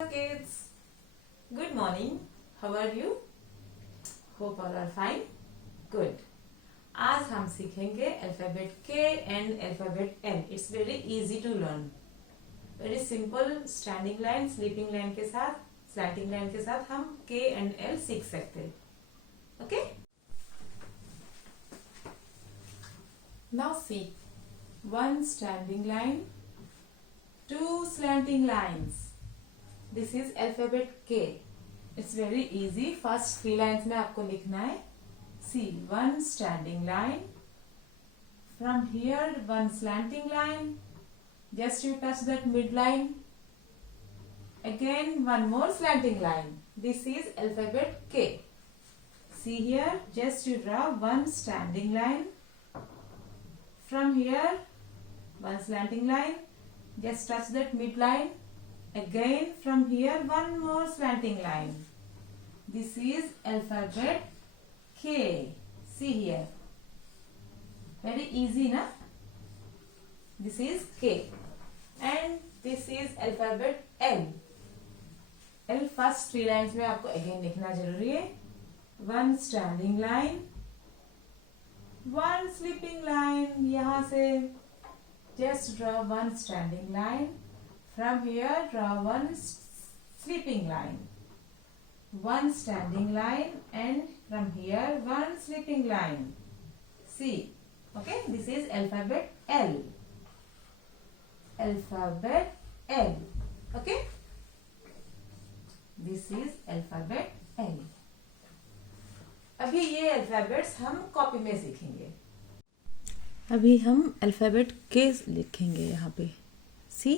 Kids, good morning. How are you? Hope all are fine. Good. आज हम सीखेंगे alphabet K and alphabet N. It's very easy to learn. Very simple. Standing line, sleeping line के साथ, slanting line के साथ हम के and L सीख सकते हैं. Okay. Now see. One standing line, two slanting lines. This is alphabet K. It's very easy. First 3 lines में आपको लिखना है. See, one standing line, from here one slanting line, just you touch that mid line, again one more slanting line. This is alphabet K. See here, just you draw one standing line, from here one slanting line, just touch that mid line, again from here one more slanting line. This is alphabet K. See here, very easy na. This is K and this is alphabet L. L first 3 lines में आपको again लिखना जरूरी है. One standing line, one sleeping line. यहां से just draw one standing line, from here draw one sleeping line, one standing line and from here one sleeping line. See. Okay, this is alphabet L. Alphabet L. Okay, this is alphabet L. अभी ये alphabets हम copy में सीखेंगे. अभी हम alphabet के लिखेंगे यहाँ पे. See,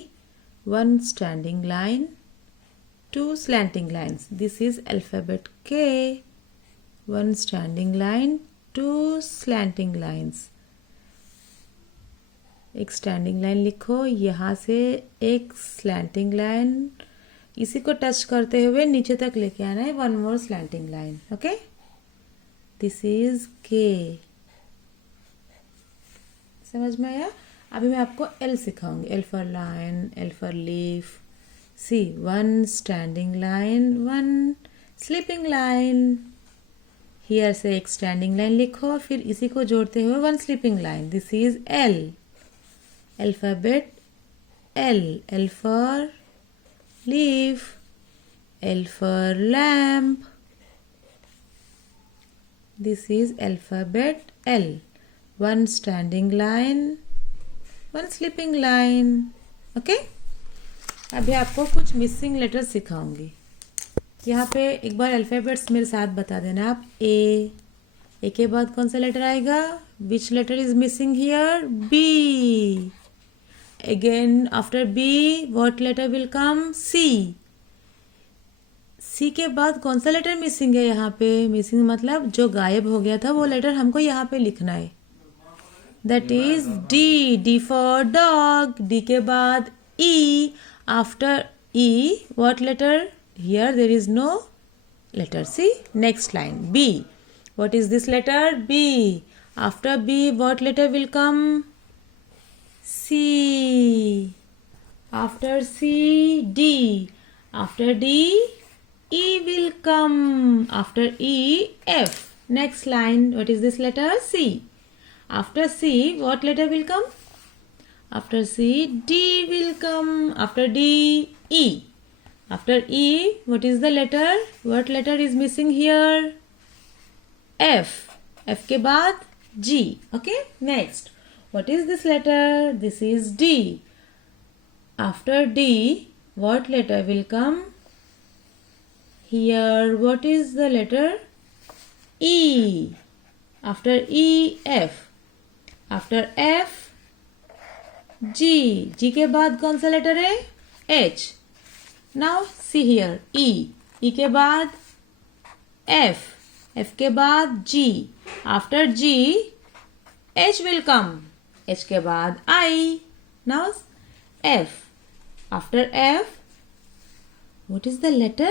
one standing line, two slanting lines. This is alphabet K. One standing line, two slanting lines. एक स्टैंडिंग लाइन लिखो, यहाँ से एक स्लैंटिंग लाइन, इसी को टच करते हुए नीचे तक लेके आना है. One more slanting line. Okay, this is K. समझ में आया? अभी मैं आपको एल सिखाऊंगी. L for line, L for leaf. See, one standing line, one sleeping line. Here से एक स्टैंडिंग लाइन लिखो, फिर इसी को जोड़ते हुए one sleeping line. This is L. Alphabet L. L for leaf, L for lamp. This is alphabet L. One standing line, one sleeping line. Okay? अभी आपको कुछ मिसिंग लेटर सिखाऊंगी. यहाँ पे एक बार अल्फाबेट्स मेरे साथ बता देना आप. ए के बाद कौन सा लेटर आएगा? Which letter is missing here? B. Again after B, what letter will come? C. C के बाद कौन सा लेटर मिसिंग है यहाँ पे? मिसिंग मतलब जो गायब हो गया था वो लेटर हमको यहाँ पे लिखना है. That is D. D for dog. D के बाद E. After E, what letter? Here there is no letter. See, next line B. What is this letter? B. After B, what letter will come? C. After C, D. After D, E will come. After E, F. Next line, what is this letter? C. After C, what letter will come? After C, D will come. After D, E. After E, what is the letter? What letter is missing here? F. F के बाद G. Okay, next. What is this letter? This is D. After D, what letter will come? Here, what is the letter? E. After E, F. After F, G. G के बाद कौन सा letter है? H. Now see here. E. E के बाद F. F के बाद G. After G, H will come. H के बाद I. Now F. After F, what is the letter?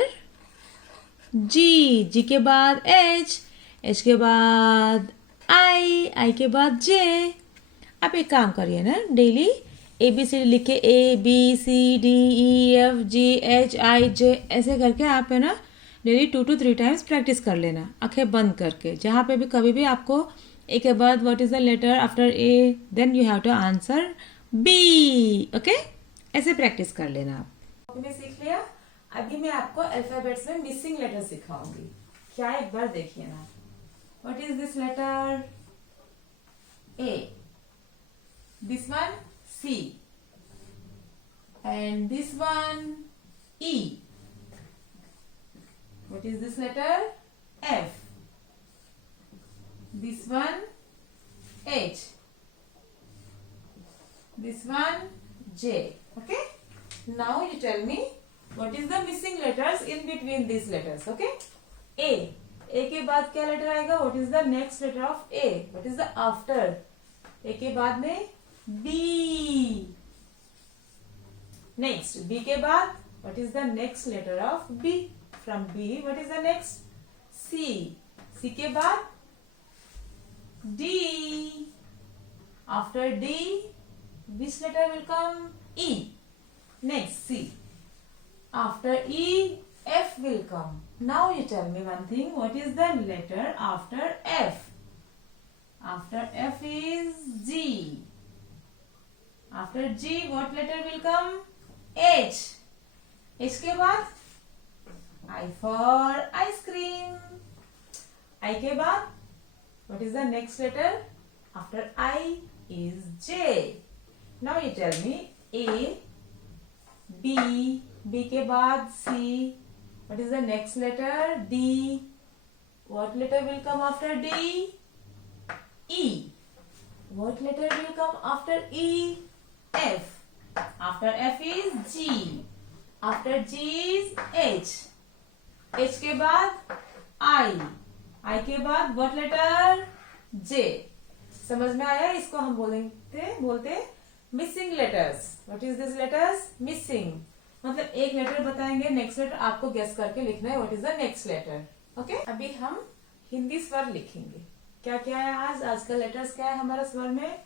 G. G के बाद H. H के बाद I. I के बाद J. आप एक काम करिए ना, डेली ABCD लिख के ABCDEFGHIJ ऐसे करके आप है ना डेली 2 to 3 टाइम्स प्रैक्टिस कर लेना आंखें बंद करके। जहाँ पे भी कभी भी आपको ए के बाद what is the letter after A, then you have to answer B. Okay, ऐसे प्रैक्टिस कर लेना आप। आपने सीख लिया। अभी मैं आपको अल्फाबेट्स में मिसिंग लेटर सिखाऊंगी। क्या एक बार देखिए ना। What is this letter? A, this one C, and this one E. What is this letter? F. This one H. This one J. Okay. Now you tell me what is the missing letters in between these letters. Okay. A. A के बाद क्या letter आएगा? What is the next letter of A? What is the after? A के बाद में B. Next, B के बाद what is the next letter of B? From B, what is the next? C. C के बाद D. After D, which letter will come? E. Next, C. After E, F will come. Now you tell me one thing. What is the letter after F? After F is G. After G, what letter will come? H. H के बाद I for ice cream. I के बाद what is the next letter? After I is J. Now you tell me A, B, B के बाद C. What is the next letter? D. What letter will come after D? E. What letter will come after E? F. After F is G. After G is H. H के बाद I. I के बाद what letter? J. समझ में आया? इसको हम बोलते missing letters. What is this letters? Missing मतलब एक लेटर बताएंगे, नेक्स्ट लेटर आपको गेस करके लिखना है what is the next letter. Okay, अभी हम हिंदी स्वर लिखेंगे। क्या क्या है आज का लेटर्स क्या है हमारा स्वर में?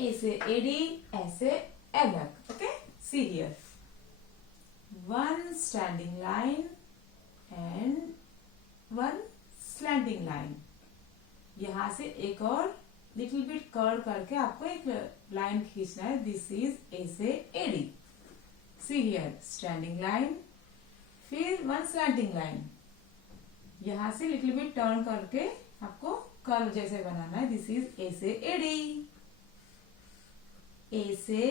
ए से एडी, ऐसे एनक। Okay, see here, one standing line and one slanting line. यहां से एक और लिटिल बिट कर्व करके आपको एक लाइन खींचना है। दिस इज ए से एडी। सी हियर, स्टैंडिंग लाइन, फिर वन स्लैंटिंग लाइन। यहां से लिटिल बिट टर्न करके आपको कर्व जैसे बनाना है। दिस इज ए से एडी, ए से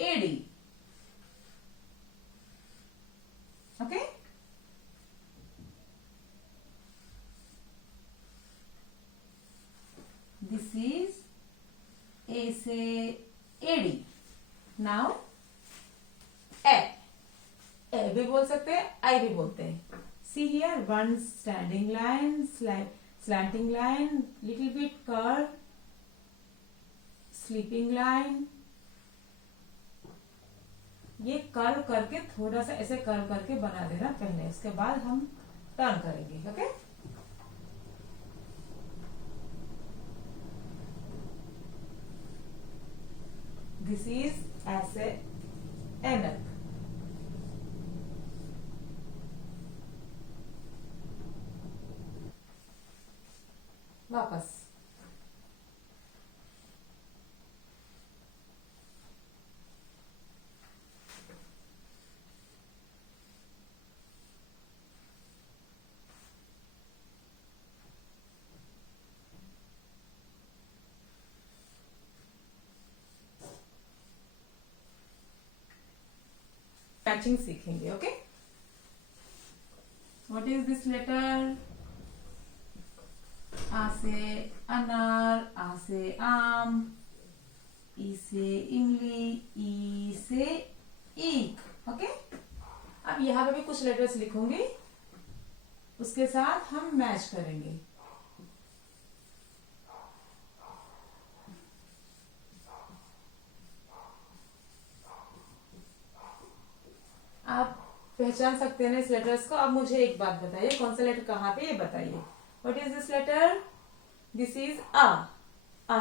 एडी। ओके, दिस इज ए से एडी। नाउ ए, ए भी बोल सकते हैं, आई भी बोलते हैं। सी here, one standing line, slanting line, little bit curve, sleeping line। ये कर्व करके थोड़ा सा ऐसे कर्व करके बना देना पहले, उसके बाद हम टर्न करेंगे। ओके, दिस इज ऐसे एनक। वापस मैचिंग सीखेंगे। Okay, what is this letter? आ से अनार, आ से आम, ई से इमली, ई से ईख। ओके, अब यहाँ पे भी कुछ लेटर्स लिखूंगी, उसके साथ हम मैच करेंगे। आप पहचान सकते हैं ना इस लेटर्स को। अब मुझे एक बात बताइए, कौन सा लेटर कहाँ पे, ये बताइए। What is this letter? This is आ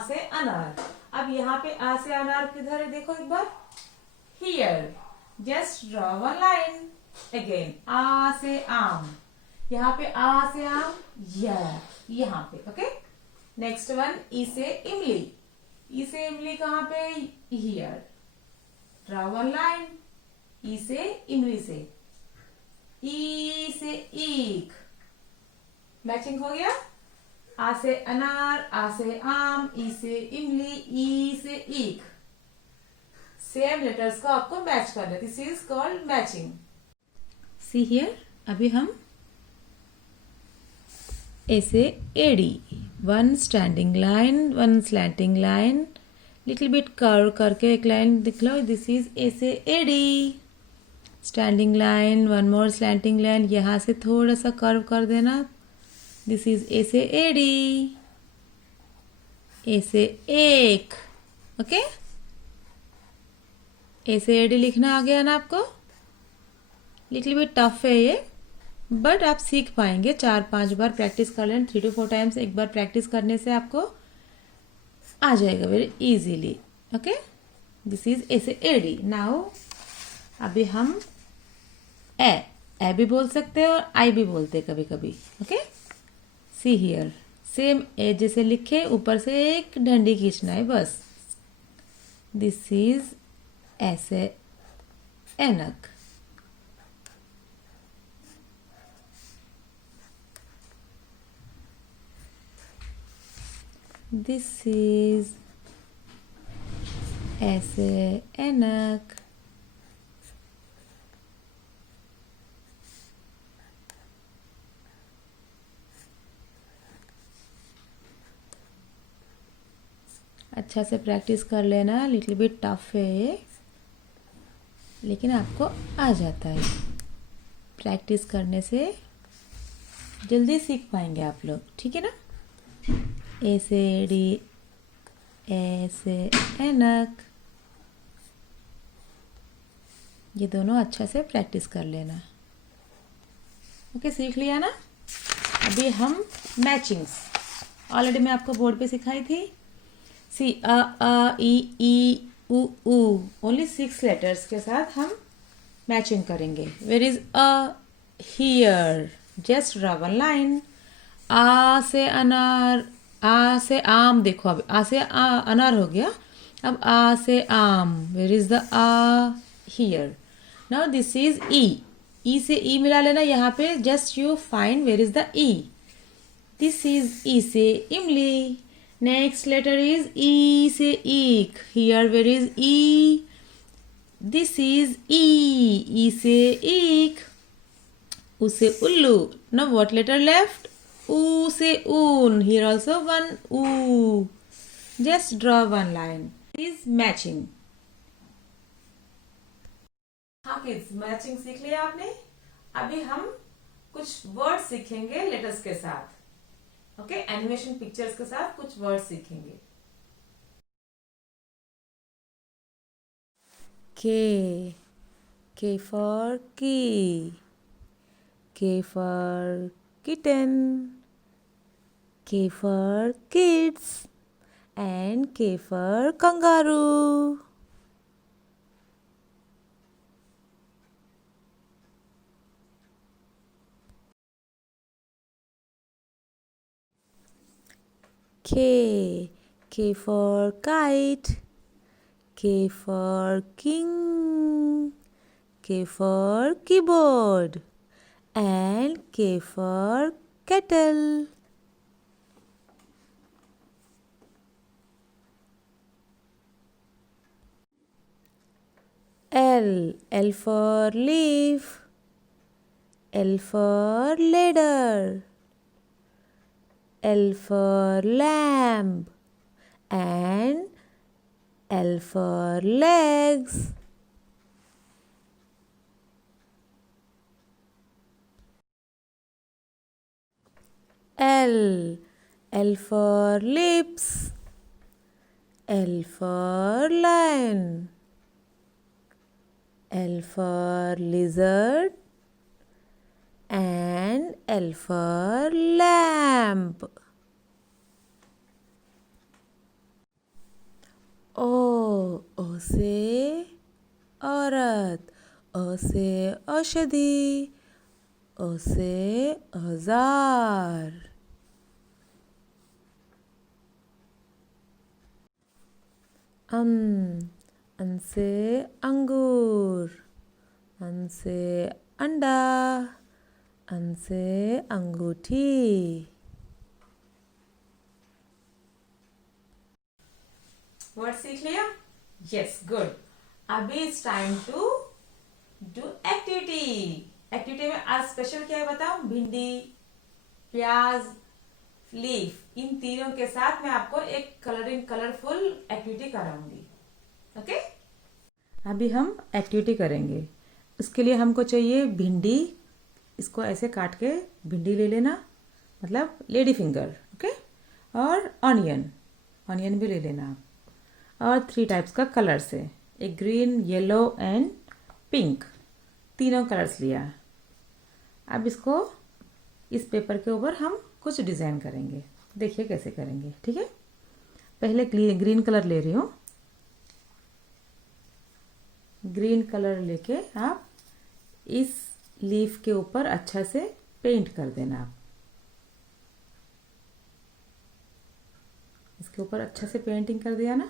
से अनार। अब यहाँ पे आ से अनार किधर है देखो एक बार, here, just draw one line again, आ से आम, यहाँ पे आ से आम, यहाँ पे, ओके। नेक्स्ट वन, ई से इमली, ई से इमली कहाँ पे, हियर, ड्रॉ वन लाइन, ई से इमली से, ई से ईख, मैचिंग हो गया। आ से अनार, आ से आम, ई से इमली, ई से ईख, सेम लेटर्स को आपको मैच करना है, this is called matching. See here, अभी हम ए से एडी, one standing line, one slanting line, little bit curve करके एक लाइन दिख लो, दिस इज ए से एडी, standing line, one more slanting line, यहाँ से थोड़ा सा कर्व कर देना, दिस इज ए से एडी, ए से एक, ओके। ए से एडी लिखना आ गया ना आपको, लिटिल बिट टफ है ये, बट आप सीख पाएंगे, 4-5 बार प्रैक्टिस कर लें, 3 to 4 टाइम्स एक बार प्रैक्टिस करने से आपको आ जाएगा very easily, okay. This is A से एडी। नाउ अभी हम ए भी बोल सकते हैं और आई भी बोलते हैं कभी कभी, ओके। सी हियर, सेम ए जैसे लिखे, ऊपर से एक डंडी खींचना है बस, दिस इज ऐसे ऐनक, दिस इज ऐसे ऐनक, अच्छा से प्रैक्टिस कर लेना, लिटिल बिट टफ है ये, लेकिन आपको आ जाता है, प्रैक्टिस करने से जल्दी सीख पाएंगे आप लोग, ठीक है ना। ए से डी, ए से ऐनक, ये दोनों अच्छा से प्रैक्टिस कर लेना, ओके। सीख लिया ना। अभी हम मैचिंग्स, ऑलरेडी मैं आपको बोर्ड पे सिखाई थी, सी अ ई उ ओनली 6 लेटर्स के साथ हम मैचिंग करेंगे। वेर इज अ, here, just draw one line, आ से अनार, आ से आम, देखो अब आ से अनार हो गया, अब आ से आम, वेर इज द आ, हियर। नाउ दिस इज ई से ई मिला लेना, यहाँ पे just you find where is the ई, दिस इज ई से इमली। Next letter is E से ईख, here where is E, this is E, E से ईख, U से उल्लू, now what letter left, U से ऊन, here also one U, just draw one line, is matching। हाँ किड्स, मैचिंग सीख लिया आपने। अभी हम कुछ वर्ड सीखेंगे लेटर्स के साथ, ओके, एनिमेशन पिक्चर्स के साथ कुछ वर्ड सीखेंगे। के फॉर के फॉर किटन, के फॉर किड्स एंड के for kangaroo. K for kite, K for king, K for keyboard, and K for kettle. L for leaf, L for ladder, L for lamp, and L for legs. L for lips, L for lion, L for lizard, and L for lamp. ओ से औरत, औ से औषधि, औ से औजार। अन से अंगूर, अन से अंडा, अन से अंगूठी। वर्ड सीख लिया? Yes, good. अभी it's time to do activity. Activity में आज स्पेशल क्या है बताओ? भिंडी, प्याज, लीफ, इन तीनों के साथ मैं आपको एक कलरफुल एक्टिविटी कराऊंगी। ओके? अभी हम एक्टिविटी करेंगे। उसके लिए हमको चाहिए भिंडी। इसको ऐसे काट के भिंडी ले लेना, मतलब लेडी फिंगर। ओके? और ऑनियन भी ले लेना आप। और 3 टाइप्स का कलर्स है, एक ग्रीन, येलो एंड पिंक, तीनों कलर्स लिया। अब इसको इस पेपर के ऊपर हम कुछ डिज़ाइन करेंगे। देखिए कैसे करेंगे, ठीक है? पहले ग्रीन कलर ले रही हूँ। ग्रीन कलर लेके आप इस लीफ के ऊपर अच्छा से पेंट कर देना। आप इसके ऊपर अच्छा से पेंटिंग कर दिया ना।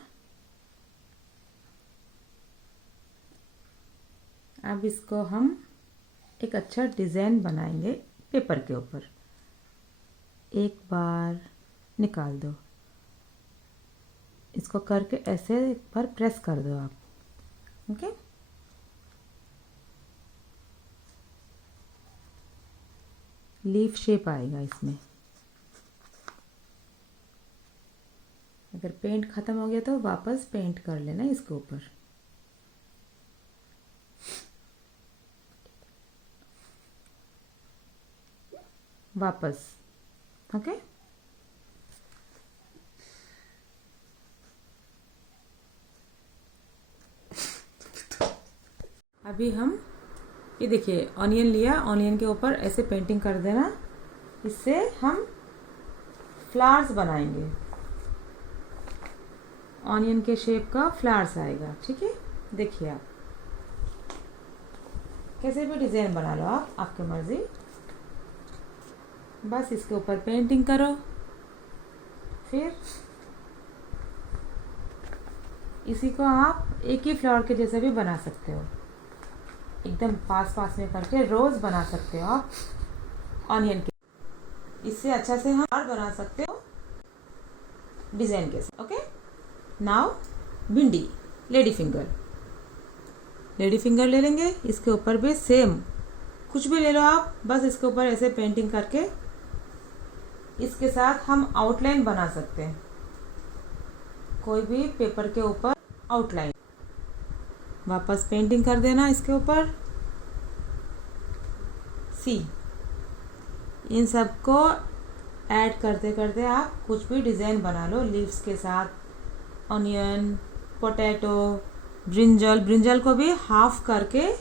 अब इसको हम एक अच्छा डिज़ाइन बनाएंगे पेपर के ऊपर। एक बार निकाल दो, इसको करके ऐसे एक बार प्रेस कर दो आप। ओके? लीफ शेप आएगा इसमें। अगर पेंट खत्म हो गया तो वापस पेंट कर लेना इसके ऊपर। वापस। ओके? अभी हम ये देखिए ऑनियन लिया, ऑनियन के ऊपर ऐसे पेंटिंग कर देना। इससे हम फ्लावर्स बनाएंगे। ऑनियन के शेप का फ्लावर्स आएगा, ठीक है? देखिए आप कैसे भी डिज़ाइन बना लो आप, आपकी मर्जी। बस इसके ऊपर पेंटिंग करो, फिर इसी को आप एक ही फ्लावर के जैसा भी बना सकते हो। एकदम पास में करके रोज बना सकते हो आप ऑनियन के। इससे अच्छा से हम और बना सकते हो डिजाइन के साथ। ओके? नाउ भिंडी, लेडी फिंगर ले लेंगे। इसके ऊपर भी सेम कुछ भी ले लो आप, बस इसके ऊपर ऐसे पेंटिंग करके इसके साथ हम आउटलाइन बना सकते हैं। कोई भी पेपर के ऊपर आउटलाइन, वापस पेंटिंग कर देना इसके ऊपर। सी, इन सबको ऐड करते करते आप कुछ भी डिज़ाइन बना लो लीव्स के साथ। ऑनियन, पोटैटो, ब्रिंजल को भी हाफ करके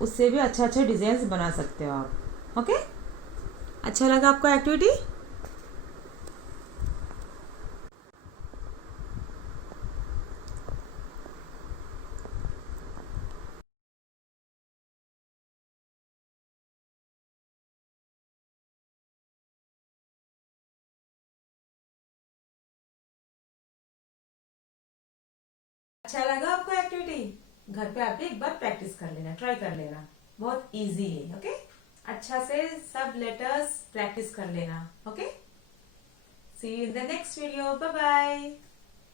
उससे भी अच्छे डिज़ाइंस बना सकते हो आप। ओके? अच्छा लगा आपको एक्टिविटी? अच्छा लगा आपको एक्टिविटी? घर पे आप भी एक बार प्रैक्टिस कर लेना, ट्राई कर लेना, बहुत इजी है। ओके? अच्छा से सब लेटर्स प्रैक्टिस कर लेना। Okay? See you in the next video. Bye bye.